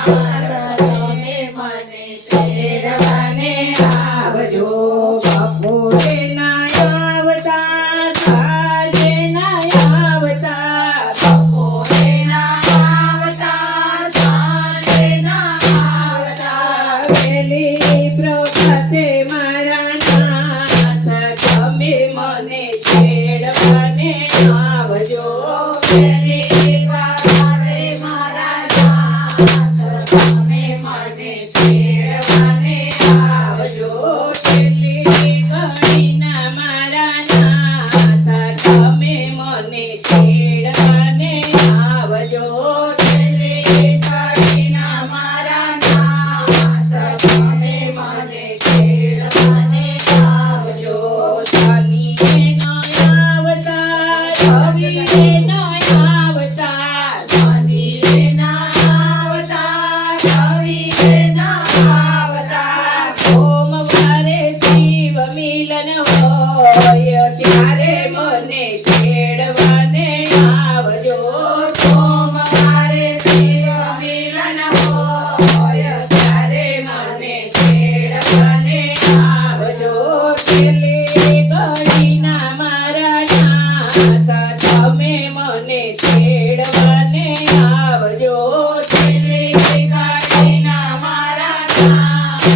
તમે મને તેડવાને આવજો. બપોરે ના આવતા, સાંજે ના આવતા, બપોરે ના આવતા, સાંજે ના આવતા, વહેલી પ્રભાતે મારા નાથ તમે મને તેડવાને આવજો. વહેલી પ્રભાતે મારા નાથ તમે મને તેડવાને આવજો. છેલ્લી ઘડીના મારા નાથ તમે મને તેડવાને આવજો. છેલ્લી ઘડીના મારા નાથ તમે મને તેડવાને આવજો. શનિએ ન આવતા, રવિએ ન આવતા, શનિએ ન આવતા, રવિએ ન આવતા, સોમવારે શિવ મિલન હોય ત્યારે મને તેડવાને આવજો. સોમવારે શિવ મિલન હોય ત્યારે મને તેડવાને આવજો. છેલ્લી ઘડીના મારા નાથ તમે મને તેડવાને આવજો. છેલ્લી ઘડીના મારા નાથ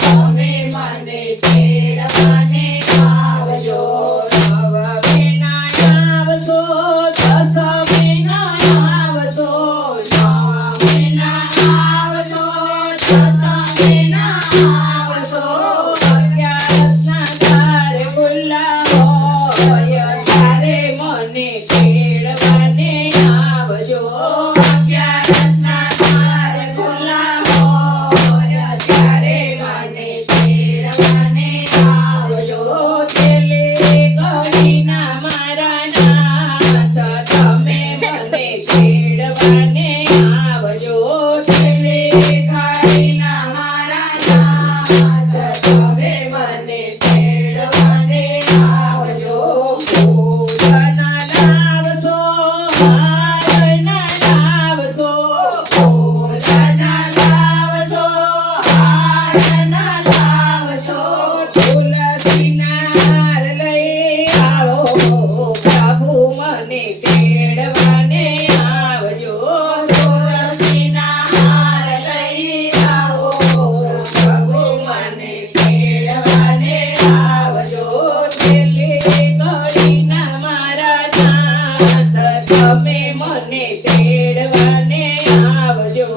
તમે મને તેડવાને આવજો. નવમે ના આવશો, દસમે ના આવશો, નવમે ના આવશો, દસમે ના આવશો, અગિયારસના તારે ખુલ્લા હોય ત્યારે મને તેડવાને આવજો. અગિયારસના તારે ખુલ્લા હોય ત્યારે મને તેડવાને આવજો. છેલ્લી ઘડીના મારા નાથ તમે મને તેડવાને આવજો. છેલ્લી ઘડીના મારા નાથ તમે મને તેડવાને આવજો. ભોજના લાવશો, હારના લાવશો, ભોજના લાવશો, હારના લાવશો, તુલસીના હાર લઈ આવો, પ્રભુ મને તેડવાને આવજો. તુલસીના હાર લઈ આવો, પ્રભુ મને તેડવાને આવજો. છેલ્લી ઘડીના મારા નાથ તમે મને તેડવાને આવજો.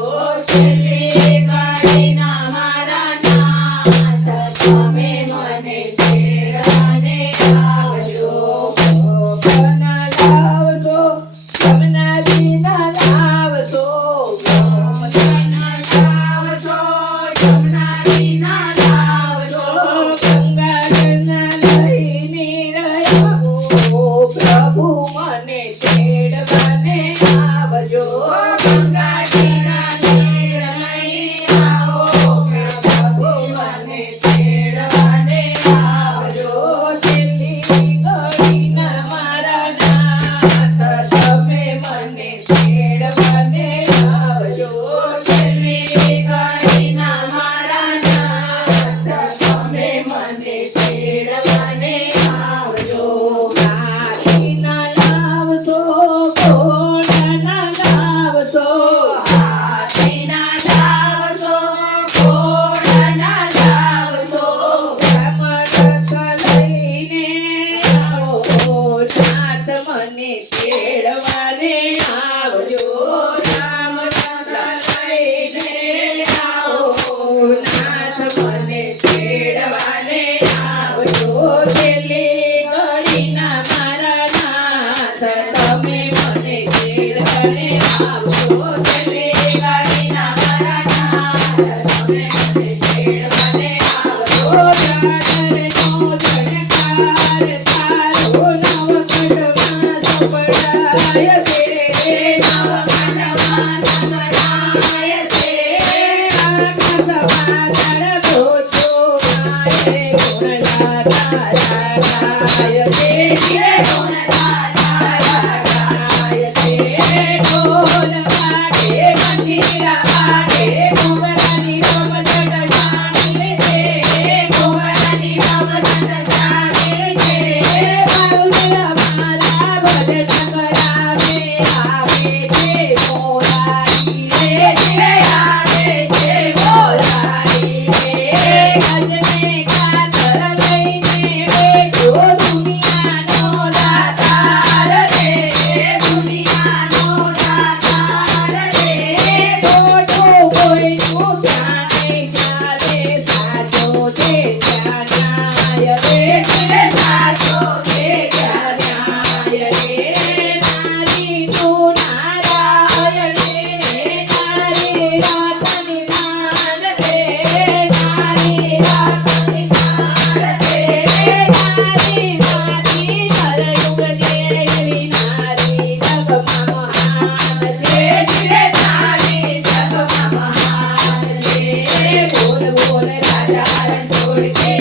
છેલ્લી ઘડીના મારા નાથ તમે મને તેડવાને આવજો. ગોપના લાવશો, જમનાજીના લાવશો, ગોમતીના લાવશો, જમનાજીના લાવશો, ગંગાજળના લઈને રહ્યો, પ્રભુ મને તેડવાને આવજો. ગંગાજીના લઈને આવો, પ્રભુ મને તેડવાને આવજો. છેલ્લી ઘડીના મારા નાથ તમે મને તેડવાને આવજો. છેલ્લી ઘડીના મારા નાથ તમે મને તેડવાને આવજો. હાથીના લાવશો, ઘોડાના લાવશો, હાથીના લાવશો, ઘોડાના લાવશો, રમત લઈને આવો, નાથ મને તેડવાને આવજો. રમત લઈને આવો, નાથ મને તેડવાને આવજો. છેલ્લી ઘડીના મારા નાથ તમે મને તેડવાને આવજો. છેલ્લી ઘડીના મારા નાથ તમે મને તેડવાને આવજો. જાગરનો ઝણકાર તારો નવખંડમાં સંભળાય છે, નવખંડમાં સંભળાય છે. આકાશમાં તારા ઓળખે